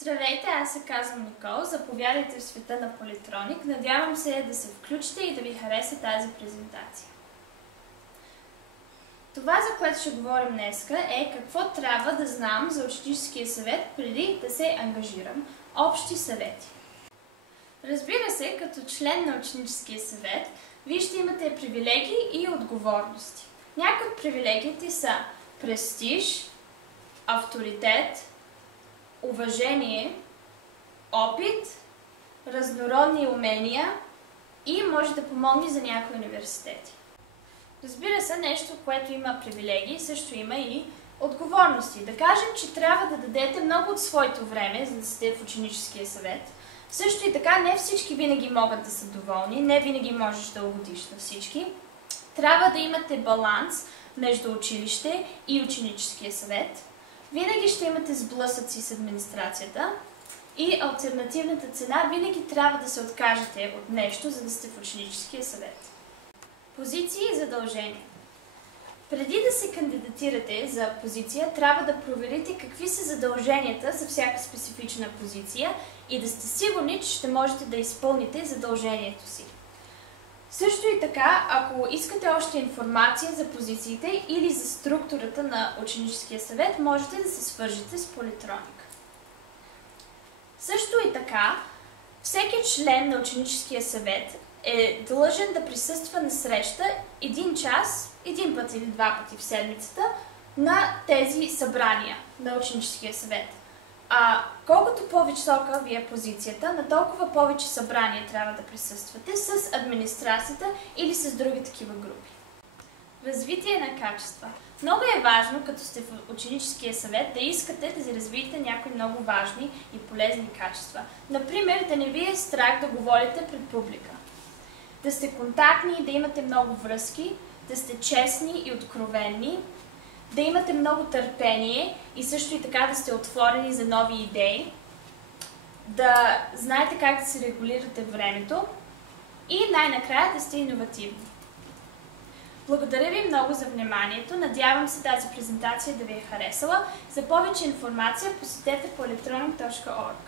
Здравейте, аз се казвам Никол. Заповядайте в света на Политроник. Надявам се да се включите и да ви хареса тази презентация. Това, за което ще говорим днес, е какво трябва да знам за ученическия съвет преди да се ангажирам. Общи съвети. Разбира се, като член на ученическия съвет, вие ще имате привилегии и отговорности. Някои от привилегиите са престиж, авторитет, уважение, опит, разнородни умения и може да помогне за някои университети. Разбира се, нещо, което има привилегии, също има и отговорности. Да кажем, че трябва да дадете много от своето време, за да сте в ученическия съвет. Също и така, не всички винаги могат да са доволни, не винаги можеш да угодиш на всички. Трябва да имате баланс между училище и ученическия съвет. Винаги ще имате сблъсъци с администрацията и алтернативната цена винаги трябва да се откажете от нещо, за да сте в ученическия съвет. Позиции и задължения. Преди да се кандидатирате за позиция, трябва да проверите какви са задълженията за всяка специфична позиция и да сте сигурни, че ще можете да изпълните задължението си. Също и така, ако искате още информация за позициите или за структурата на ученическия съвет, можете да се свържете с Политроник. Също и така, всеки член на ученическия съвет е длъжен да присъства на среща 1 час, 1 път или 2 пъти в седмицата на тези събрания на ученическия съвет. Колкото по-висока ви е позицията, на толкова повече събрания трябва да присъствате с администрацията или с други такива групи. Развитие на качества. Много е важно, като сте в ученическия съвет, да искате да развиете някои много важни и полезни качества. Например, да не ви е страх да говорите пред публика. Да сте контактни, да имате много връзки, да сте честни и откровенни, да имате много търпение и също и така да сте отворени за нови идеи, да знаете как да се регулирате времето и най-накрая да сте иновативни. Благодаря ви много за вниманието. Надявам се тази презентация да ви е харесала. За повече информация посетете polytronic.org.